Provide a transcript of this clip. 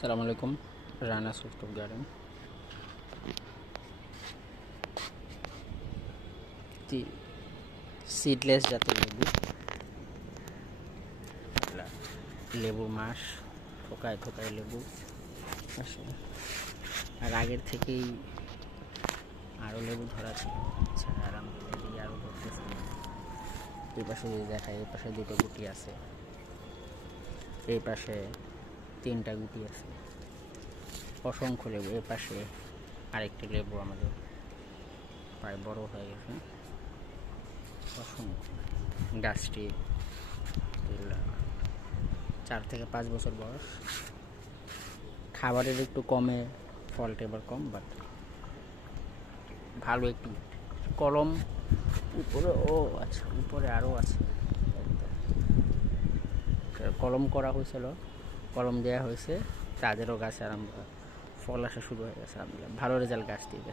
আসসালামু আলাইকুম। Rana সুফট garden seedless জাতের লেবু, লেবুর মাস, থোকায় থোকায় লেবু আসে। আর আগের থেকেই আরও লেবু ধরা ছিল, আলহামদুলিল্লাহ এদিকে আরও ধরতেছে। এই পাশে যদি দেখায়, এই পাশে দুটো গুটি আছে, এই পাশে তিনটা গুটি আছে, অসংখ্য লেবু। এই পাশে আরেকটি লেবু আমাদের প্রায় বড় হয়ে গেছে, অসংখ্য। গাছটি 4 থেকে 5 বছর বয়স। খাবারের একটু কমে, ফলটা এবার কম, বাট ভালো একটু কলম উপরে। ও আচ্ছা, উপরে আরও আছে, কলম করা হয়েছিল, কলম দেওয়া হয়েছে, তাদেরও গাছে আরম্ভ ফল আসা শুরু হয়ে গেছে। আলহামদুলিল্লাহ ভালো রেজাল্ট গাছ দিবে।